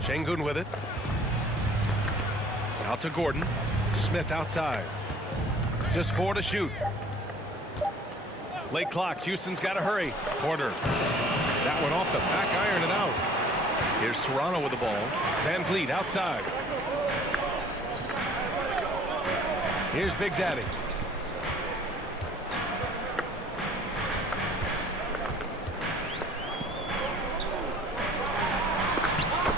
Şengün with it. Out to Gordon. Smith outside. Just 4 to shoot. Late clock. Houston's got to hurry. Porter. That one off the back iron and out. Here's Toronto with the ball. Van Vliet outside. Here's Big Daddy.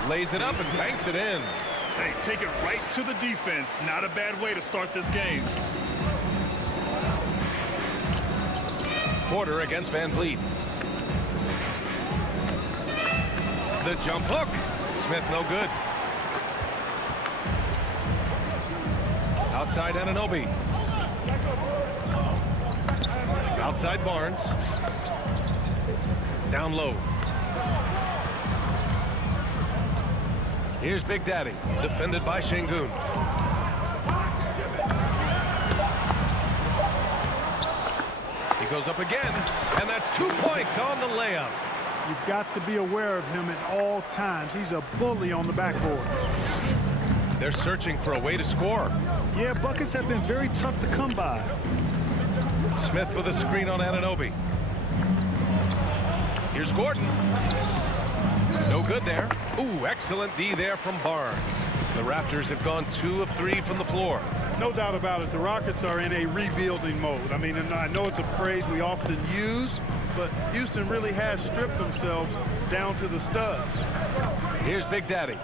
Lays it up and banks it in. Hey, take it right to the defense. Not a bad way to start this game. Porter against Van Vliet. The jump hook. Smith no good. Outside Anunoby. Outside Barnes. Down low. Here's Big Daddy, defended by Şengün. He goes up again, and that's 2 points on the layup. You've got to be aware of him at all times. He's a bully on the backboard. They're searching for a way to score. Yeah, buckets have been very tough to come by. Smith with a screen on Anunoby. Here's Gordon. No good there. Ooh, excellent D there from Barnes. The Raptors have gone 2 of 3 from the floor. No doubt about it. The Rockets are in a rebuilding mode. I mean, and I know it's a phrase we often use, but Houston really has stripped themselves down to the studs. Here's Big Daddy.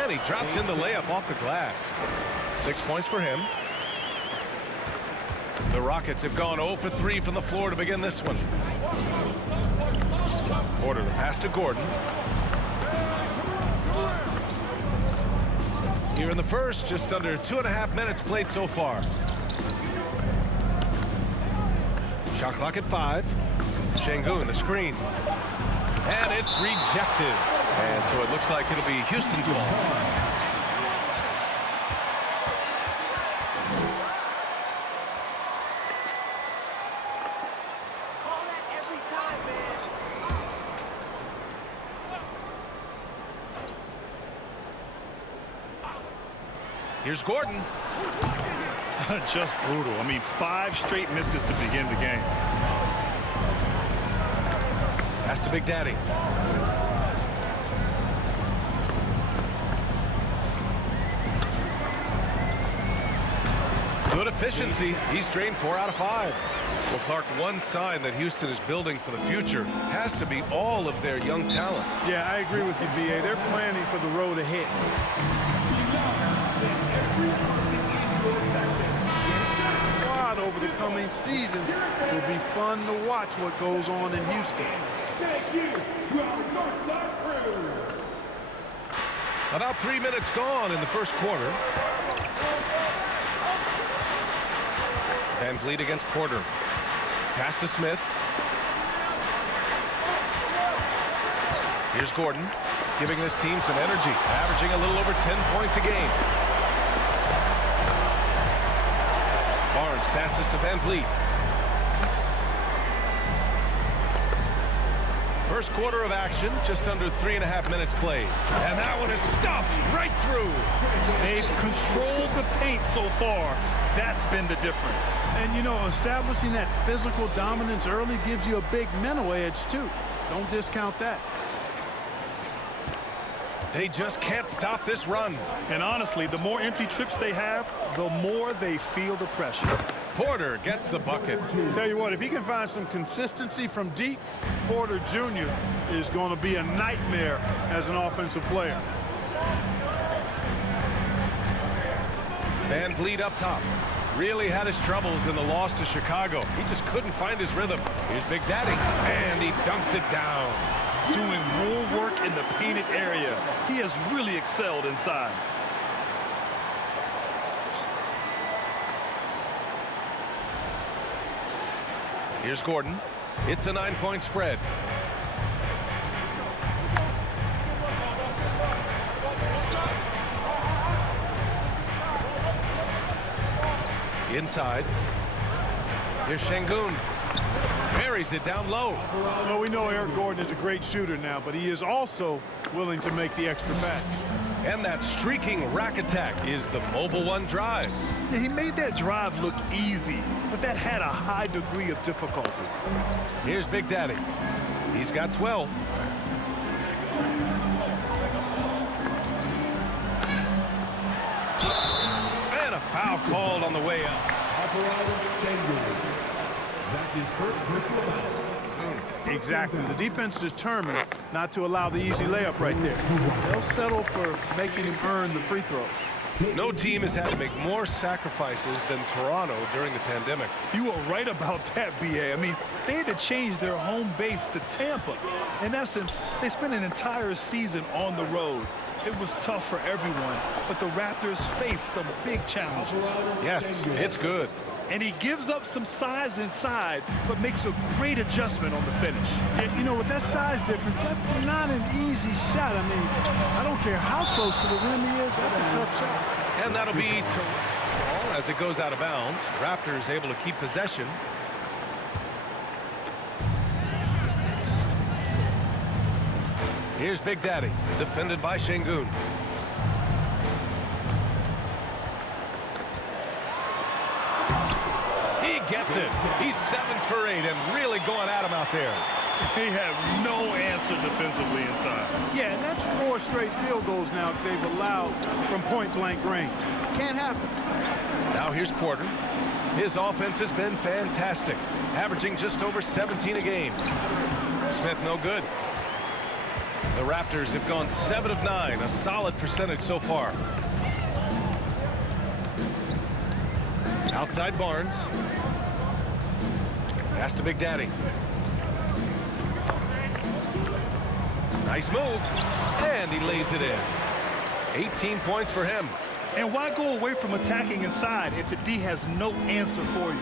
And he drops in the layup off the glass. 6 points for him. The Rockets have gone 0 for 3 from the floor to begin this one. Porter, the pass to Gordon. Here in the first, just under 2.5 minutes played so far. Shot clock at 5. Şengün, the screen. And it's rejected. And so it looks like it'll be Houston's ball. Here's Gordon. Just brutal. I mean, 5 straight misses to begin the game. Pass to Big Daddy. Good efficiency. He's drained 4 out of 5. Well, Clark, one sign that Houston is building for the future has to be all of their young talent. Yeah, I agree with you, B.A. They're planning for the road ahead. Over the coming seasons, it'll be fun to watch what goes on in Houston. About 3 minutes gone in the first quarter. Van Vliet against Porter. Pass to Smith. Here's Gordon, giving this team some energy, averaging a little over 10 points a game. Barnes passes to Van Vliet. First quarter of action, just under 3.5 minutes played. And that one is stuffed right through. They've controlled the paint so far. That's been the difference. And, you know, establishing that physical dominance early gives you a big mental edge, too. Don't discount that. They just can't stop this run. And honestly, the more empty trips they have, the more they feel the pressure. Porter gets the bucket. Tell you what, if he can find some consistency from deep, Porter Jr. is going to be a nightmare as an offensive player. Van Vliet up top. Really had his troubles in the loss to Chicago. He just couldn't find his rhythm. Here's Big Daddy, and he dunks it down. Doing more work in the painted area. He has really excelled inside. Here's Gordon. It's a 9-point spread. Inside. Here's Şengün. buries it down low. Well, we know Eric Gordon is a great shooter now, but he is also willing to make the extra pass. And that streaking rack attack is the Mobile One drive. Yeah, he made that drive look easy, but that had a high degree of difficulty. Here's Big Daddy. He's got 12. And a foul called on the way up. Exactly. The defense determined not to allow the easy layup right there. They'll settle for making him earn the free throws. No team has had to make more sacrifices than Toronto during the pandemic. You were right about that, B.A. I mean, they had to change their home base to Tampa. In essence, they spent an entire season on the road. It was tough for everyone, but the Raptors faced some big challenges. Yes, it's good. And he gives up some size inside, but makes a great adjustment on the finish. Yeah, you know, with that size difference, that's not an easy shot. I mean, I don't care how close to the rim he is, that's a tough shot. And that'll be Toronto as it goes out of bounds. Raptors able to keep possession. Here's Big Daddy, defended by Şengün. He gets it. He's 7 for 8 and really going at him out there. They have no answer defensively inside. Yeah, and that's 4 straight field goals now that they've allowed from point-blank range. Can't happen. Now here's Porter. His offense has been fantastic, averaging just over 17 a game. Smith no good. The Raptors have gone 7 of 9, a solid percentage so far. Outside Barnes. Pass to Big Daddy. Nice move. And he lays it in. 18 points for him. And why go away from attacking inside if the D has no answer for you?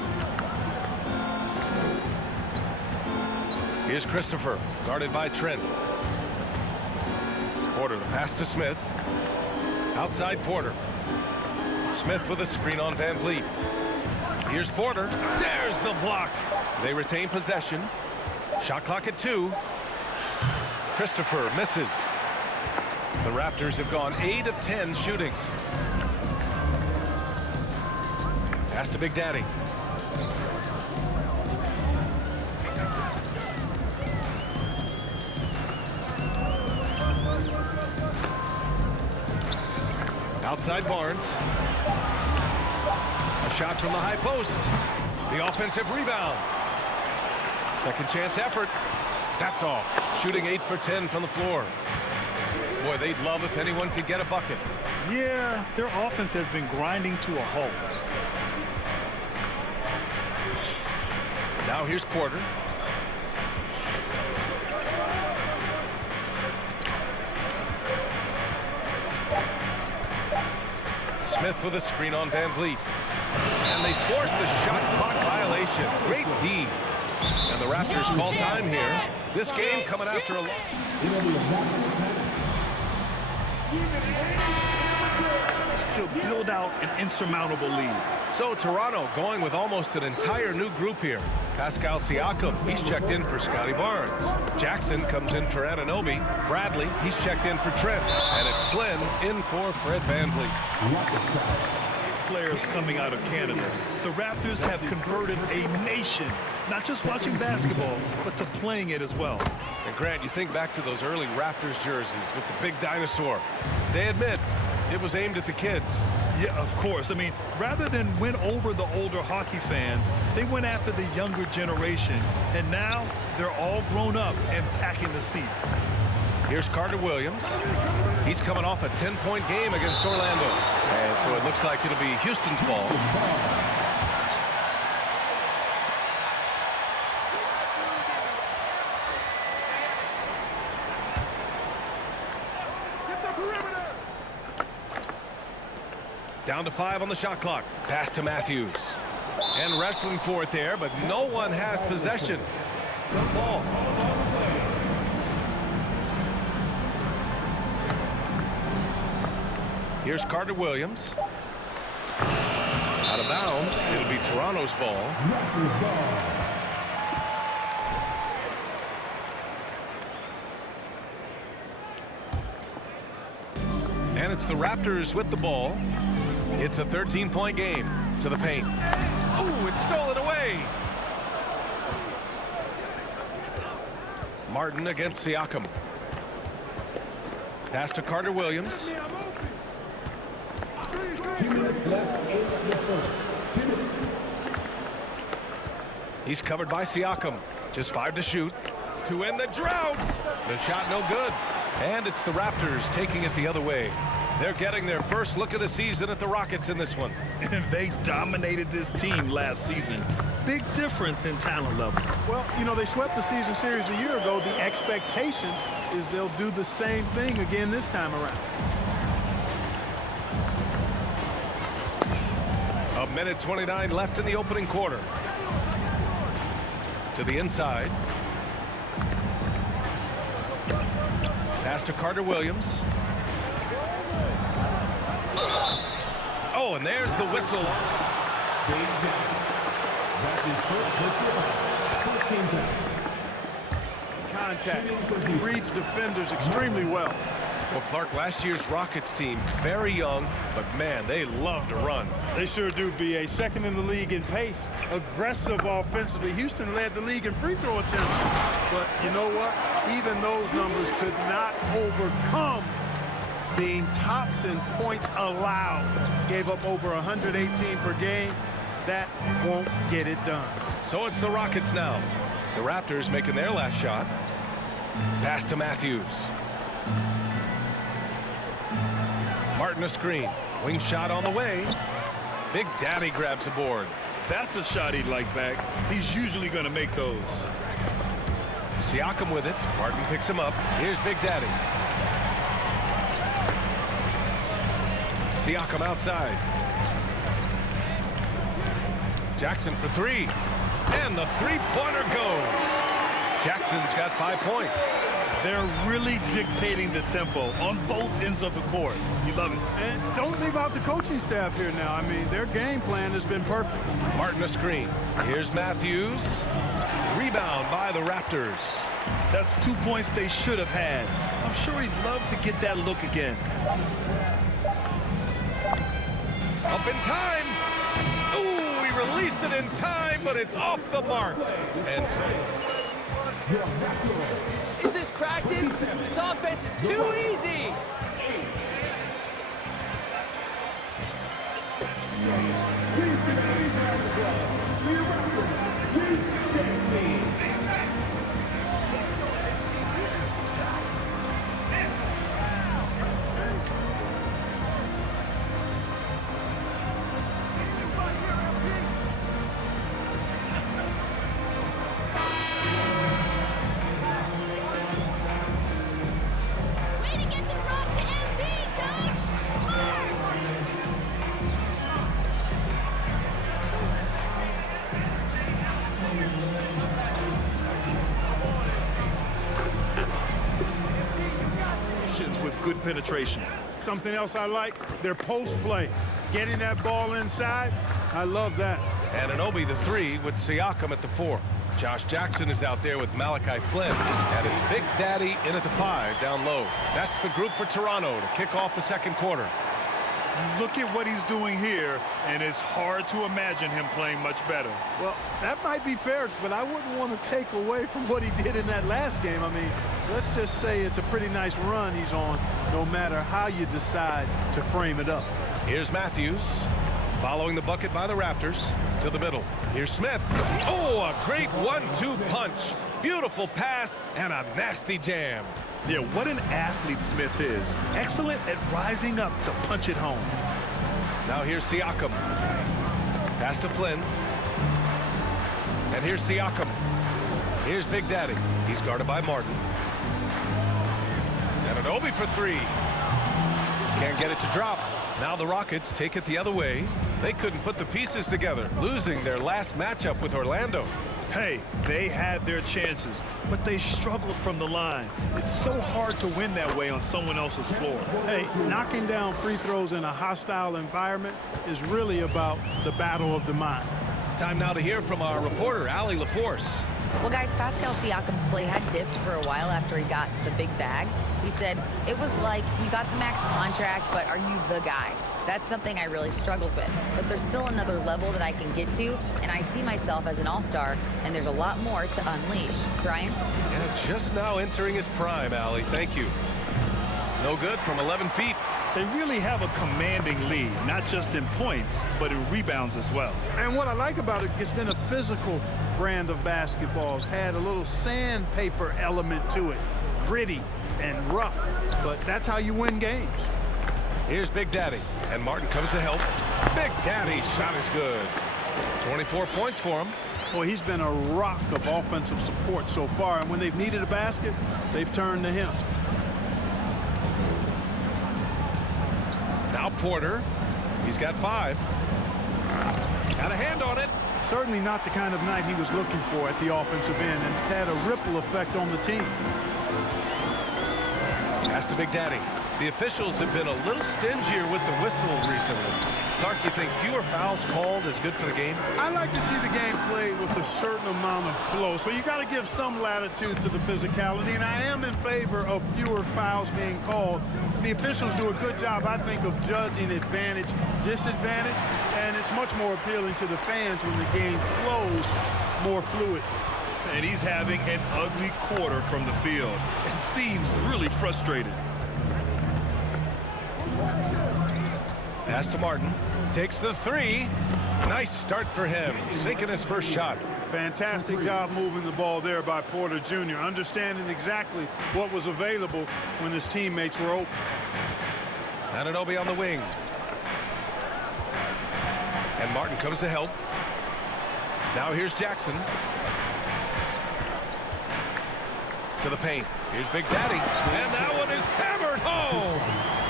Here's Christopher, guarded by Trent. Porter, the pass to Smith. Outside Porter. Smith with a screen on Van Vliet. Here's Porter. There's the block. They retain possession. Shot clock at 2. Christopher misses. The Raptors have gone 8 of 10 shooting. Pass to Big Daddy. Outside Barnes. A shot from the high post. The offensive rebound. Second chance effort. That's off. Shooting 8 for 10 from the floor. Boy, they'd love if anyone could get a bucket. Yeah, their offense has been grinding to a halt. Now here's Porter. Smith with a screen on Van Vliet. And they forced the shot clock violation. Great D. And the Raptors call time here. This game coming after a to build out an insurmountable lead. So Toronto going with almost an entire new group here. Pascal Siakam, he's checked in for Scotty Barnes. Jackson comes in for Anunoby. Bradley, he's checked in for Trent. And it's Flynn in for Fred VanVleet. Players coming out of Canada. The Raptors have converted a nation, not just watching basketball, but to playing it as well. And Grant, you think back to those early Raptors jerseys with the big dinosaur. They admit it was aimed at the kids. Yeah, of course. I mean, rather than win over the older hockey fans, they went after the younger generation. And now they're all grown up and packing the seats. Here's Carter Williams. He's coming off a 10-point game against Orlando. And so it looks like it'll be Houston's ball. Down to 5 on the shot clock. Pass to Matthews. And wrestling for it there, but no one has possession. Good ball. Here's Carter Williams. Out of bounds. It'll be Toronto's ball. And it's the Raptors with the ball. It's a 13-point game to the paint. Ooh, it's stolen away. Martin against Siakam. Pass to Carter Williams. 2 minutes left in the first. 2 minutes. He's covered by Siakam. Just 5 to shoot. To end the drought. The shot no good. And it's the Raptors taking it the other way. They're getting their first look of the season at the Rockets in this one. And they dominated this team last season. Big difference in talent level. Well, you know, they swept the season series a year ago. The expectation is they'll do the same thing again this time around. A minute 29 left in the opening quarter. To the inside. Pass to Carter Williams. Oh, and there's the whistle. Contact. Reads defenders extremely well. Well, Clark, last year's Rockets team, very young, but man, they love to run. They sure do, B.A. Second in the league in pace. Aggressive offensively. Houston led the league in free throw attempts. But you know what? Even those numbers could not overcome being tops in points allowed. Gave up over 118 per game. That won't get it done. So it's the Rockets now. The Raptors making their last shot. Pass to Matthews. Martin a screen. Wing shot on the way. Big Daddy grabs a board. That's a shot he'd like back. He's usually going to make those. Siakam with it. Martin picks him up. Here's Big Daddy. Siakam outside. Jackson for 3. And the three-pointer goes. Jackson's got 5 points. They're really dictating the tempo on both ends of the court. You love it. And don't leave out the coaching staff here now. I mean, their game plan has been perfect. Martin a screen. Here's Matthews. Rebound by the Raptors. That's 2 points they should have had. I'm sure he'd love to get that look again. Up in time. Ooh, he released it in time, but it's off the mark. And so... This is practice. This offense is too easy. With good penetration. Something else I like, their post play. Getting that ball inside, I love that. And Anunoby the 3 with Siakam at the 4. Josh Jackson is out there with Malachi Flynn. And it's Big Daddy in at the 5 down low. That's the group for Toronto to kick off the second quarter. Look at what he's doing here, and it's hard to imagine him playing much better. Well, that might be fair, but I wouldn't want to take away from what he did in that last game. I mean, let's just say it's a pretty nice run he's on, no matter how you decide to frame it up. Here's Matthews, following the bucket by the Raptors, to the middle. Here's Smith. Oh, a great 1-2 punch. Beautiful pass and a nasty jam. Yeah, what an athlete Smith is. Excellent at rising up to punch it home. Now here's Siakam. Pass to Flynn. And here's Siakam. Here's Big Daddy. He's guarded by Martin. And Anunoby for 3. Can't get it to drop. Now the Rockets take it the other way. They couldn't put the pieces together, losing their last matchup with Orlando. Hey, they had their chances, but they struggled from the line. It's so hard to win that way on someone else's floor. Hey, knocking down free throws in a hostile environment is really about the battle of the mind. Time now to hear from our reporter, Allie LaForce. Well, guys, Pascal Siakam's play had dipped for a while after he got the big bag. He said, it was like, you got the max contract, but are you the guy? That's something I really struggled with. But there's still another level that I can get to, and I see myself as an all-star, and there's a lot more to unleash. Brian? Yeah, just now entering his prime, Allie. Thank you. No good from 11 feet. They really have a commanding lead, not just in points, but in rebounds as well. And what I like about it, it's been a physical brand of basketball. It's had a little sandpaper element to it. Gritty and rough, but that's how you win games. Here's Big Daddy, and Martin comes to help. Big Daddy's shot is good. 24 points for him. Well, he's been a rock of offensive support so far, and when they've needed a basket, they've turned to him. Now Porter. He's got 5. Got a hand on it. Certainly not the kind of night he was looking for at the offensive end, and it's had a ripple effect on the team. Pass to Big Daddy. The officials have been a little stingier with the whistle recently. Clark, you think fewer fouls called is good for the game? I like to see the game played with a certain amount of flow, so you got to give some latitude to the physicality, and I am in favor of fewer fouls being called. The officials do a good job, I think, of judging advantage, disadvantage, and it's much more appealing to the fans when the game flows more fluid. And he's having an ugly quarter from the field and seems really frustrated. Pass to Martin. Takes the 3. Nice start for him. Sinking his first shot. Fantastic job moving the ball there by Porter Jr., understanding exactly what was available when his teammates were open. Anunoby on the wing. And Martin comes to help. Now here's Jackson. To the paint. Here's Big Daddy. And that one is hammered home.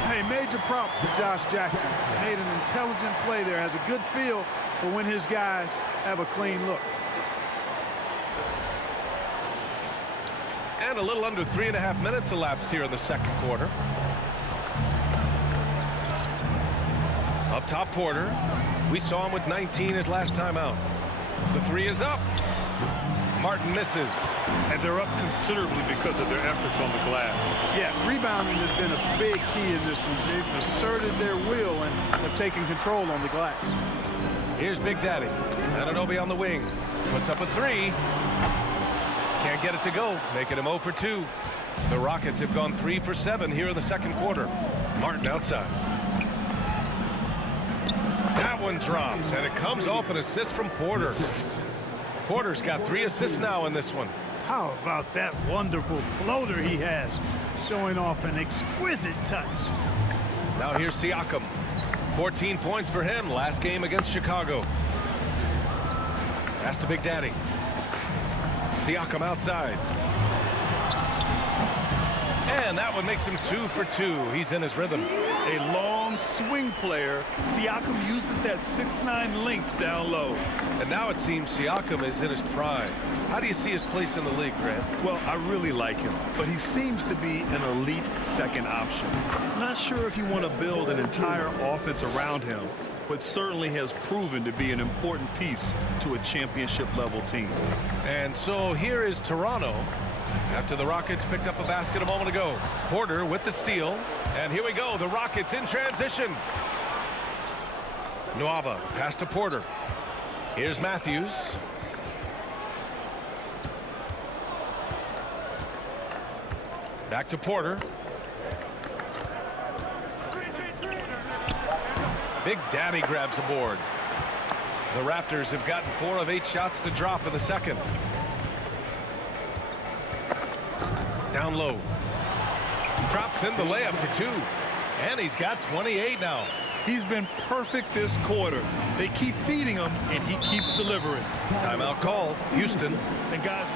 Hey, major props to Josh Jackson. Made an intelligent play there. Has a good feel for when his guys have a clean look. And a little under 3.5 minutes elapsed here in the second quarter. Up top, Porter. We saw him with 19 his last time out. The 3 is up. Martin misses. And they're up considerably because of their efforts on the glass. Yeah, rebounding has been a big key in this one. They've asserted their will and have taken control on the glass. Here's Big Daddy. Anunoby on the wing. Puts up a 3. Can't get it to go, making him 0 for 2. The Rockets have gone 3 for 7 here in the second quarter. Martin outside. That one drops, and it comes off an assist from Porter. Porter's got 3 assists now in this one. How about that wonderful floater he has, showing off an exquisite touch. Now here's Siakam. 14 points for him last game against Chicago. Pass to Big Daddy. Siakam outside. And that one makes him 2 for 2. He's in his rhythm. A long swing player. Siakam uses that 6'9" length down low. And now it seems Siakam is in his prime. How do you see his place in the league, Grant? Well, I really like him, but he seems to be an elite second option. Not sure if you want to build an entire offense around him, but certainly has proven to be an important piece to a championship-level team. And so here is Toronto after the Rockets picked up a basket a moment ago. Porter with the steal. And here we go. The Rockets in transition. Nwaba pass to Porter. Here's Matthews. Back to Porter. Big Daddy grabs a board. The Raptors have gotten 4 of 8 shots to drop in the second. Down low. Drops in the layup for 2. And he's got 28 now. He's been perfect this quarter. They keep feeding him, and he keeps delivering. Timeout called. Houston. And guys,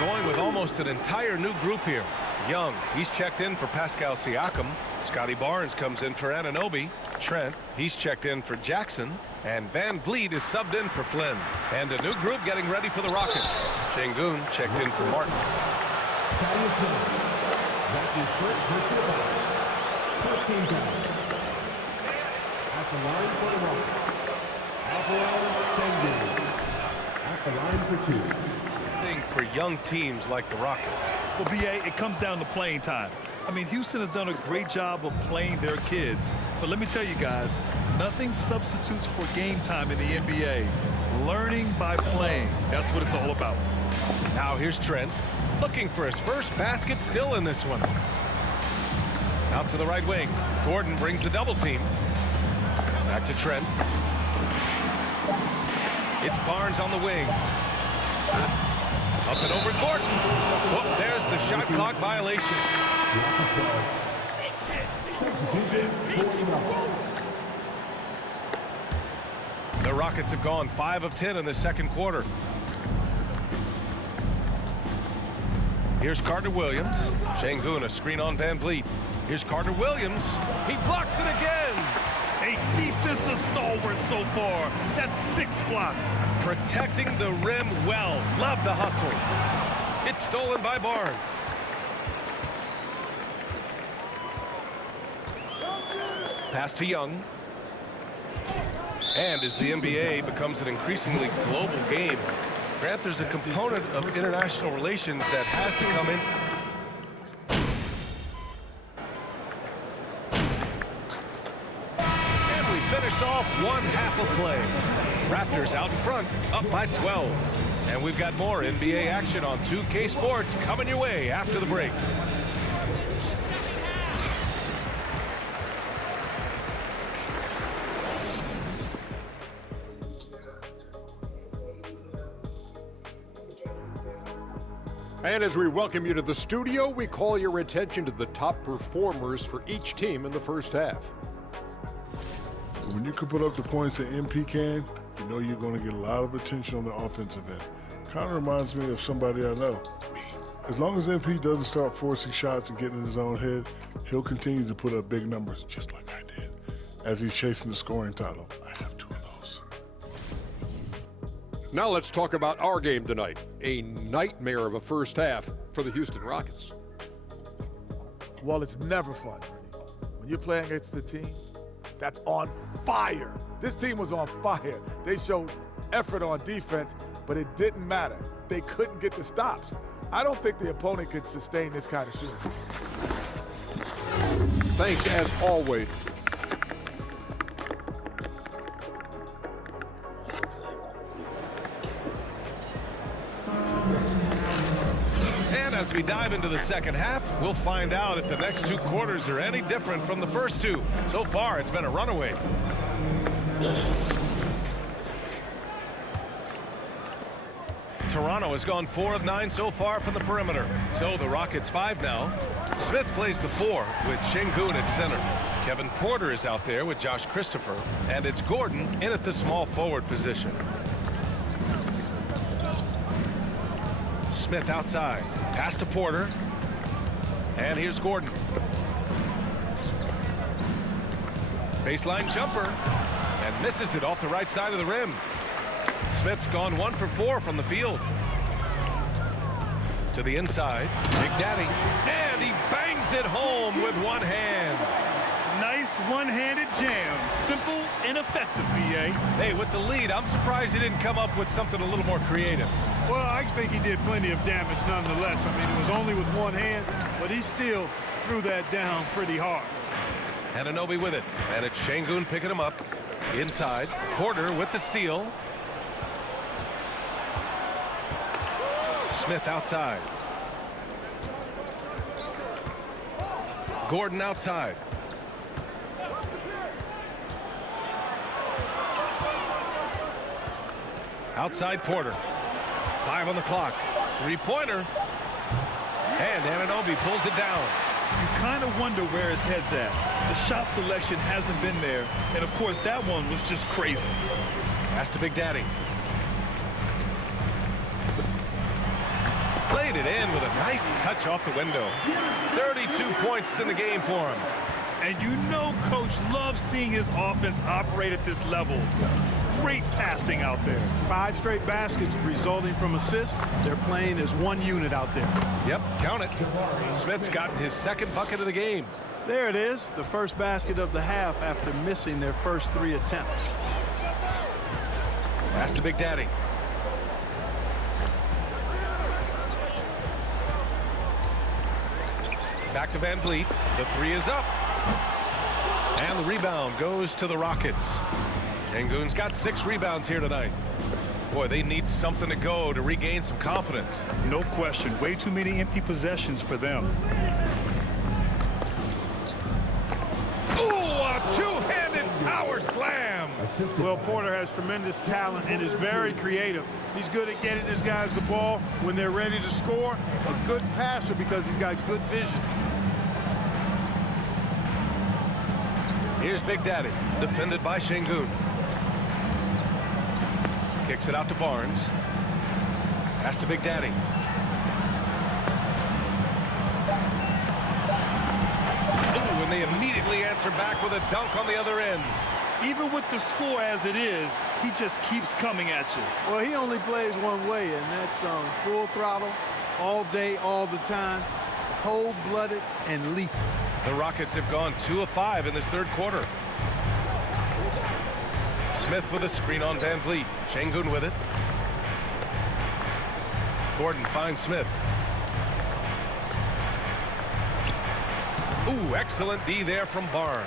going with almost an entire new group here. Young, he's checked in for Pascal Siakam. Scotty Barnes comes in for Anunoby. Trent, he's checked in for Jackson. And Van Vliet is subbed in for Flynn. And a new group getting ready for the Rockets. Şengün checked in for Martin. is first personal foul. First team foul. At the line for the Rockets. At the line for 2. Thing for young teams like the Rockets. Well, B.A., it comes down to playing time. I mean, Houston has done a great job of playing their kids. But let me tell you guys, nothing substitutes for game time in the NBA. Learning by playing. That's what it's all about. Now here's Trent, looking for his first basket, still in this one. Out to the right wing. Gordon brings the double team. Back to Trent. It's Barnes on the wing. Up and over Gordon. Oh, there's the shot clock violation. Substitution for the Rockets. The Rockets have gone 5 of 10 in the second quarter. Here's Carter Williams. Şengün, a screen on Van Vliet. Here's Carter Williams. He blocks it again. A defensive stalwart so far. That's 6 blocks. Protecting the rim well. Love the hustle. It's stolen by Barnes. Pass to Young. And as the NBA becomes an increasingly global game, Grant, there's a component of international relations that has to come in. And we finished off one half of play. Raptors out in front, up by 12. And we've got more NBA action on 2K Sports coming your way after the break. And as we welcome you to the studio, we call your attention to the top performers for each team in the first half. When you can put up the points that MP can, you know you're going to get a lot of attention on the offensive end. Kind of reminds me of somebody I know, me. As long as MP doesn't start forcing shots and getting in his own head, he'll continue to put up big numbers, just like I did. As he's chasing the scoring title, I have 2 of those. Now let's talk about our game tonight. A nightmare of a first half for the Houston Rockets. Well, it's never fun, Ernie. When you're playing against a team that's on fire. This team was on fire. They showed effort on defense, but it didn't matter. They couldn't get the stops. I don't think the opponent could sustain this kind of shooting. Thanks, as always. And as we dive into the second half, we'll find out if the next 2 quarters are any different from the first 2. So far, it's been a runaway. Toronto has gone 4 of 9 so far from the perimeter. So the Rockets 5 now. Smith plays the 4 with Şengün at center. Kevin Porter is out there with Josh Christopher. And it's Gordon in at the small forward position. Smith outside. Pass to Porter. And here's Gordon. Baseline jumper. And misses it off the right side of the rim. Smith's gone 1 for 4 from the field. To the inside. Big Daddy. And he bangs it home with one hand. Nice one-handed jam. Simple and effective, B.A. Hey, with the lead, I'm surprised he didn't come up with something a little more creative. Well, I think he did plenty of damage nonetheless. I mean, it was only with one hand, but he still threw that down pretty hard. Anunoby with it. And it's Şengün picking him up. Inside. Porter with the steal. Smith outside. Gordon outside. Outside Porter. 5 on the clock. 3-pointer. And Anunoby pulls it down. You kind of wonder where his head's at. The shot selection hasn't been there. And, of course, that one was just crazy. Pass to Big Daddy. Played it in with a nice touch off the window. 32 points in the game for him. And you know Coach loves seeing his offense operate at this level. Great passing out there. 5 straight baskets resulting from assists. They're playing as one unit out there. Yep, count it. Smith's gotten his second bucket of the game. There it is, the first basket of the half after missing their first 3 attempts. Pass to Big Daddy. Back to Van Vliet. The 3 is up. And the rebound goes to the Rockets. Şengün's got 6 rebounds here tonight. Boy, they need something to go to regain some confidence. No question. Way too many empty possessions for them. Ooh, a two-handed power slam. Well, Porter has tremendous talent and is very creative. He's good at getting his guys the ball when they're ready to score. A good passer because he's got good vision. Here's Big Daddy, defended by Şengün. Kicks it out to Barnes. Pass to Big Daddy. Ooh, and they immediately answer back with a dunk on the other end. Even with the score as it is, he just keeps coming at you. Well, he only plays one way, and that's full throttle, all day, all the time, cold-blooded and lethal. The Rockets have gone 2 of 5 in this third quarter. Smith with a screen on Van Vliet. Şengün with it. Gordon finds Smith. Ooh, excellent D there from Barnes.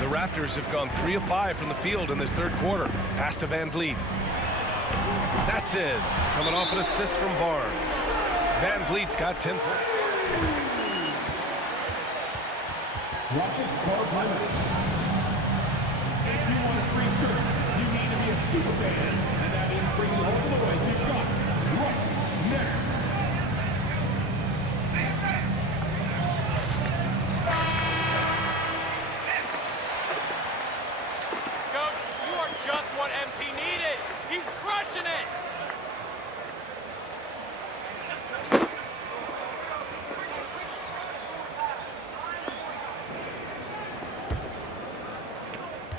The Raptors have gone 3 of 5 from the field in this third quarter. Pass to Van Vliet. That's it. Coming off an assist from Barnes. Van Vliet's got 10 points. Rockets call timeout. If you want a free shirt, you need to be a super fan, and that means bringing all the way to front right now. Coach, you are just what MP needed. He's crushing it.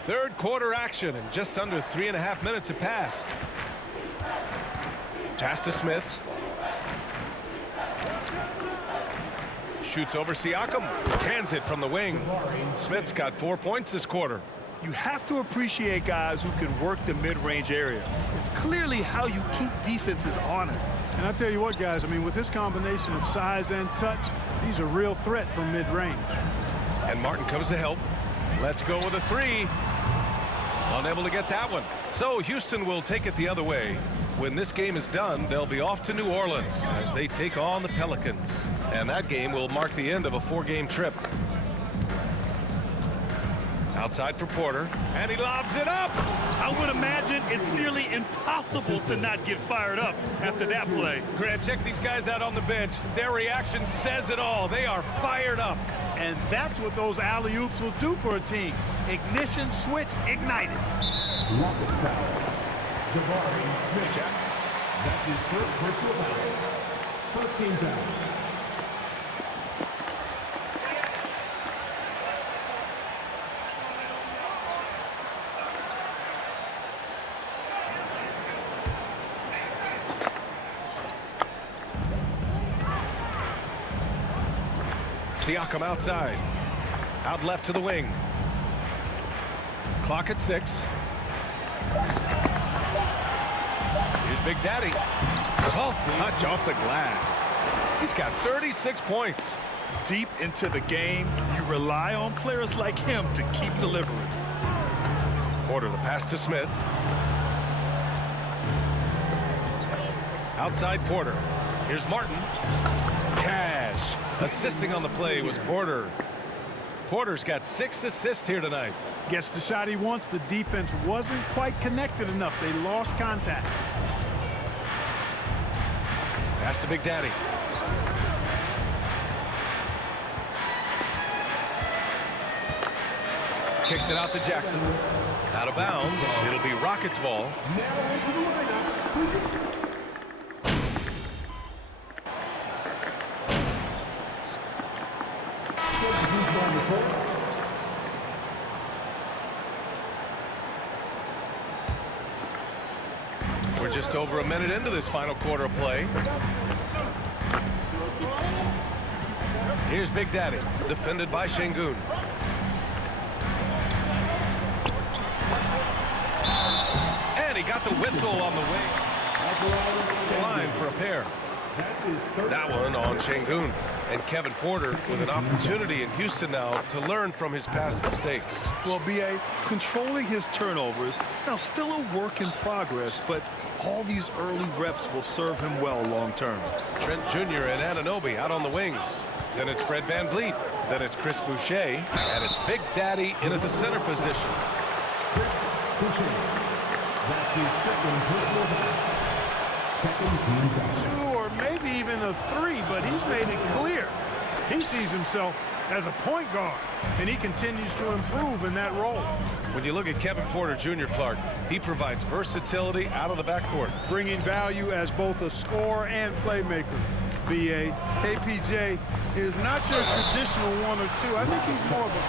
Third quarter action, and just under 3.5 minutes have passed. Pass to Smith. Shoots over Siakam. Cans it from the wing. Smith's got 4 points this quarter. You have to appreciate guys who can work the mid-range area. It's clearly how you keep defenses honest. And I tell you what, guys, I mean, with his combination of size and touch, he's a real threat from mid-range. And Martin comes to help. Let's go with a 3. Unable to get that one. So Houston will take it the other way. When this game is done, they'll be off to New Orleans as they take on the Pelicans. And that game will mark the end of a 4-game trip. Outside for Porter, and he lobs it up. I would imagine it's nearly impossible to not get fired up after that play. Grant, check these guys out on the bench. Their reaction says it all. They are fired up. And that's what those alley-oops will do for a team. Ignition switch ignited. Rockets foul. Jabari Smith. That's his first personal foul. First team foul. Siakam outside. Out left to the wing. Clock at 6. Here's Big Daddy. Soft touch off the glass. He's got 36 points. Deep into the game, you rely on players like him to keep delivering. Porter the pass to Smith. Outside Porter. Here's Martin. Cash. Assisting on the play was Porter. Porter's got 6 assists here tonight. Gets the shot he wants. The defense wasn't quite connected enough. They lost contact. Pass to Big Daddy. Kicks it out to Jackson. Out of bounds. It'll be Rockets ball. just over a minute into this final quarter of play. Here's Big Daddy, defended by Şengün. And he got the whistle on the wing. Line for a pair. That one on Şengün. And Kevin Porter with an opportunity in Houston now to learn from his past mistakes. Well, B.A., controlling his turnovers, now still a work in progress, but all these early reps will serve him well long term. Trent Jr. and Anunoby out on the wings. Then it's Fred VanVleet. Then it's Chris Boucher. And it's Big Daddy in at the center position. That's his second personal foul. Second team foul. 2 or maybe even a 3, but he's made it clear he sees himself as a point guard, and he continues to improve in that role. When you look at Kevin Porter Jr., Clark, he provides versatility out of the backcourt. Bringing value as both a scorer and playmaker. B.A. KPJ is not your traditional 1 or 2. I think he's more of a...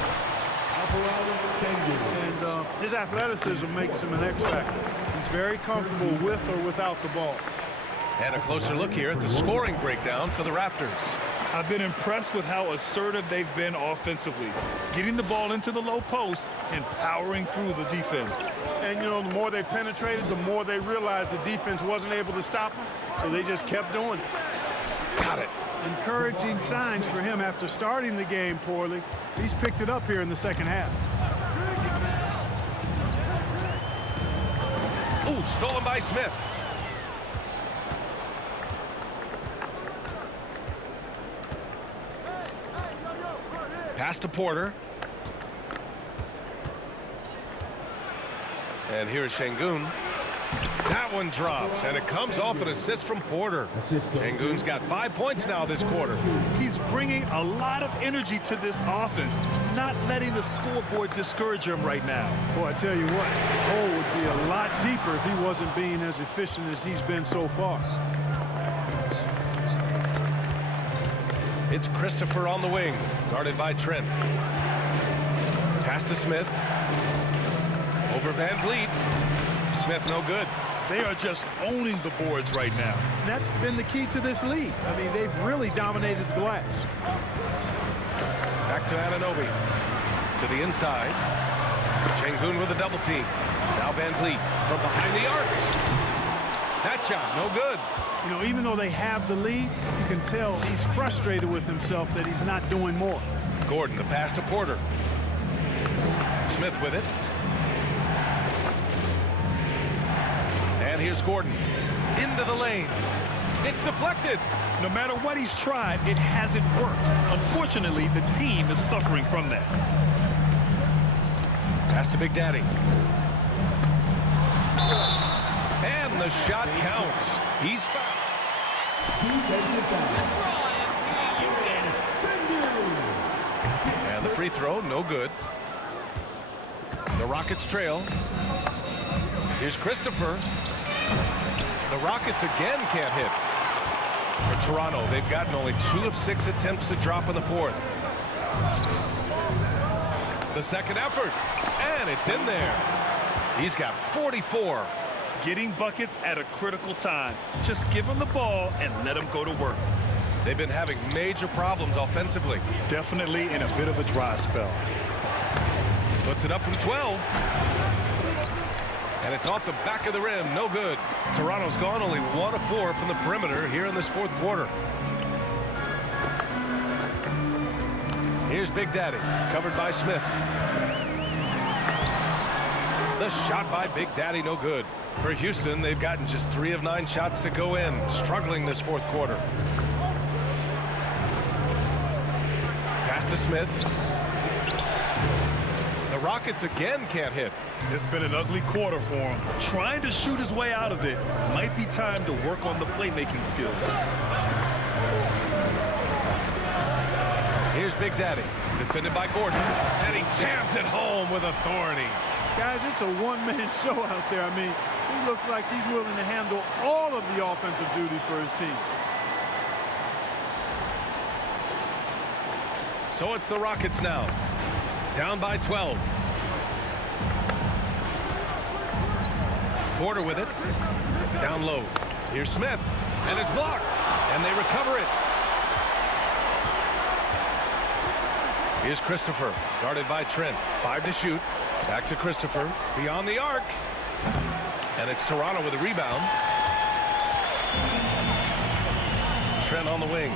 And his athleticism makes him an X factor. He's very comfortable with or without the ball. And a closer look here at the scoring breakdown for the Raptors. I've been impressed with how assertive they've been offensively, getting the ball into the low post and powering through the defense. And, you know, the more they penetrated, the more they realized the defense wasn't able to stop them, so they just kept doing it. Got it. Encouraging signs for him after starting the game poorly. He's picked it up here in the second half. Ooh, stolen by Smith. Pass to Porter. And here's Şengün. That one drops, and it comes off an assist from Porter. Şengün's got 5 points now this quarter. He's bringing a lot of energy to this offense, not letting the scoreboard discourage him right now. Boy, I tell you what, the hole would be a lot deeper if he wasn't being as efficient as he's been so far. It's Christopher on the wing, guarded by Trent. Pass to Smith. Over VanVleet. Smith no good. They are just owning the boards right now. And that's been the key to this league. I mean, they've really dominated the glass. Back to Anunoby. To the inside. Şengün with a double team. Now VanVleet from behind the arc. That shot no good. You know, even though they have the lead, you can tell he's frustrated with himself that he's not doing more. Gordon, the pass to Porter. Smith with it. And here's Gordon. Into the lane. It's deflected. No matter what he's tried, it hasn't worked. Unfortunately, the team is suffering from that. Pass to Big Daddy. And the shot counts. He's fouled. And the free throw, no good. The Rockets trail. Here's Christopher. The Rockets again can't hit. For Toronto, they've gotten only 2 of 6 attempts to drop in the fourth. The second effort, and it's in there. He's got 44. Getting buckets at a critical time. Just give him the ball and let him go to work. They've been having major problems offensively. Definitely in a bit of a dry spell. Puts it up from 12. And it's off the back of the rim. No good. Toronto's gone only 1 of 4 from the perimeter here in this fourth quarter. Here's Big Daddy, covered by Smith. The shot by Big Daddy, no good. For Houston, they've gotten just 3 of 9 shots to go in, struggling this fourth quarter. Pass to Smith. The Rockets again can't hit. It's been an ugly quarter for him. Trying to shoot his way out of it. Might be time to work on the playmaking skills. Here's Big Daddy, defended by Gordon, and he jams it home with authority. Guys, it's a one-man show out there. I mean, he looks like he's willing to handle all of the offensive duties for his team. So it's the Rockets now, down by 12. Porter with it. Down low. Here's Smith. And it's blocked. And they recover it. Here's Christopher. Guarded by Trent. 5 to shoot. Back to Christopher. Beyond the arc. And it's Toronto with a rebound. Trent on the wing.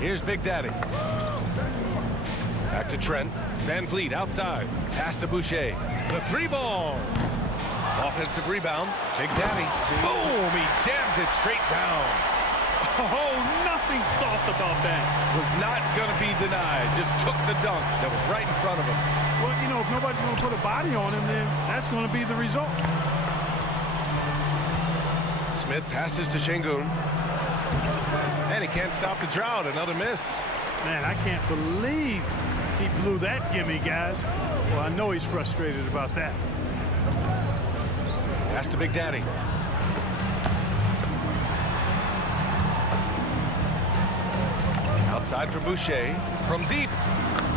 Here's Big Daddy. Back to Trent. Van Vliet outside. Pass to Boucher. The 3-ball. Offensive rebound. Big Daddy. Boom! He jams it straight down. Oh, nothing soft about that. Was not going to be denied. Just took the dunk that was right in front of him. Well, you know, if nobody's going to put a body on him, then that's going to be the result. Smith passes to Şengün. And he can't stop the drought. Another miss. Man, I can't believe he blew that gimme, guys. Well, I know he's frustrated about that. Pass to Big Daddy. Outside for Boucher. From deep.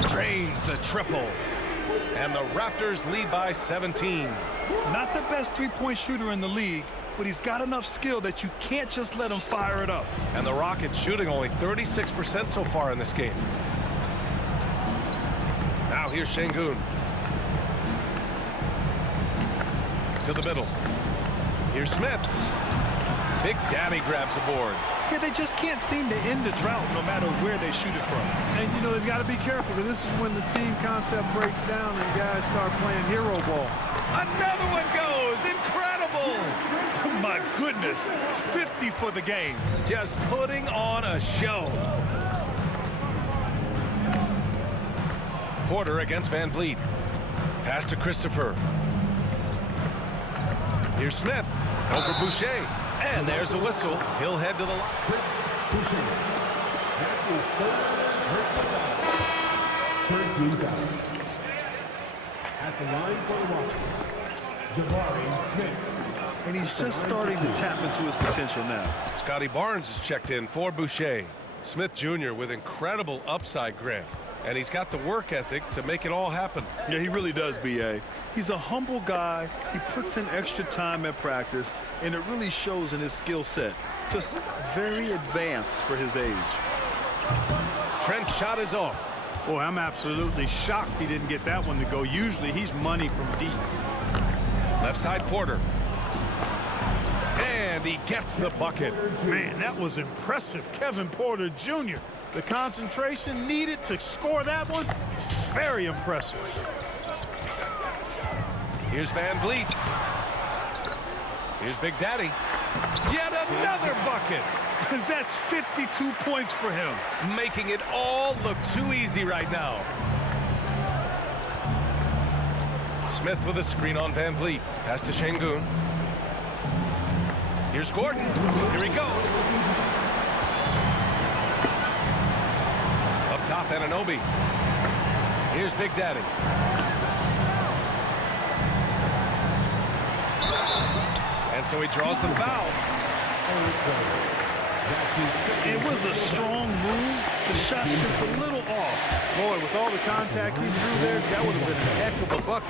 Drains the triple. And the Raptors lead by 17. Not the best three-point shooter in the league, but he's got enough skill that you can't just let him fire it up. And the Rockets shooting only 36% so far in this game. Now here's Şengün. To the middle. Here's Smith. Big Daddy grabs a board. Yeah, they just can't seem to end the drought no matter where they shoot it from. And, you know, they've got to be careful, because this is when the team concept breaks down and guys start playing hero ball. Another one goes. Incredible. My goodness, 50 for the game. Just putting on a show. Porter against Van Vliet. Pass to Christopher. Here's Smith. Over Boucher. And there's a whistle. He'll head to the line. At the line for the Rockets, Jabari Smith. And he's just starting to tap into his potential now. Scotty Barnes is checked in for Boucher. Smith Jr. with incredible upside grab. And he's got the work ethic to make it all happen. Yeah, he really does, B.A. He's a humble guy. He puts in extra time at practice, and it really shows in his skill set. Just very advanced for his age. Trent's shot is off. Boy, I'm absolutely shocked he didn't get that one to go. Usually he's money from deep. Left side Porter. And he gets the bucket. Man, that was impressive. Kevin Porter Jr. The concentration needed to score that one. Very impressive. Here's Van Vliet. Here's Big Daddy. Yet another bucket. That's 52 points for him. Making it all look too easy right now. Smith with a screen on Van Vliet. Pass to Şengün. Here's Gordon. Here he goes. Up top, Anunoby. Here's Big Daddy. And so he draws the foul. It was a strong move. The shot's just a little off. Boy, with all the contact he threw there, that would have been a heck of a bucket.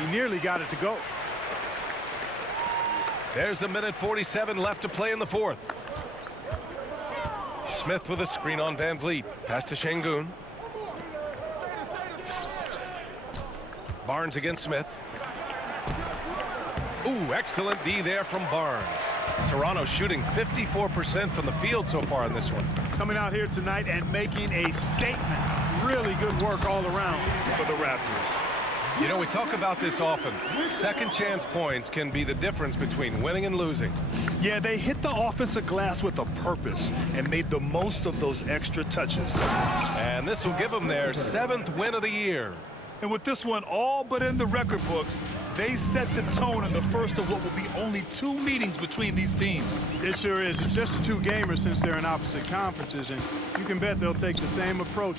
He nearly got it to go. There's a minute 47 left to play in the fourth. Smith with a screen on Van Vliet. Pass to Şengün. Barnes against Smith. Ooh, excellent D there from Barnes. Toronto shooting 54% from the field so far in this one. Coming out here tonight and making a statement. Really good work all around For the Raptors. You know, we talk about this often. Second chance points can be the difference between winning and losing. Yeah, they hit the offensive glass with a purpose and made the most of those extra touches. And this will give them their 7th win of the year. And with this one all but in the record books, they set the tone in the first of what will be only 2 meetings between these teams. It sure is. It's just a 2-gamer since they're in opposite conferences, and you can bet they'll take the same approach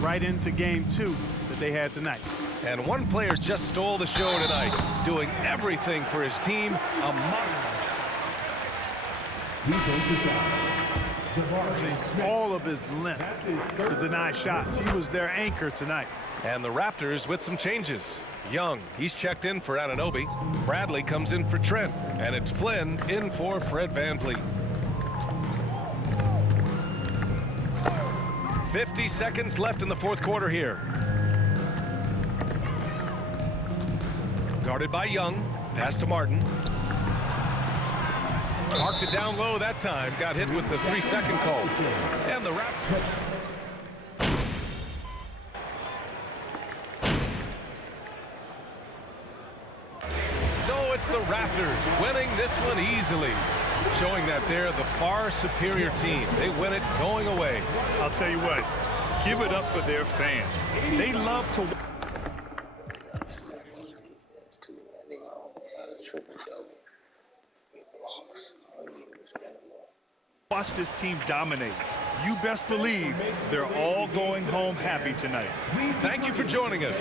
right into game 2 that they had tonight. And one player just stole the show tonight, doing everything for his team. All of his length to deny shots. He was their anchor tonight. And the Raptors with some changes. Young, he's checked in for Anunoby. Bradley comes in for Trent. And it's Flynn in for Fred VanVleet. 50 seconds left in the fourth quarter here. Guarded by Young. Pass to Martin. Marked it down low that time. Got hit with the 3-second call. And the Raptors. So it's the Raptors winning this one easily. Showing that they're the far superior team. They win it going away. I'll tell you what, give it up for their fans. They love to watch this team dominate. You best believe they're all going home happy tonight. Thank you for joining us.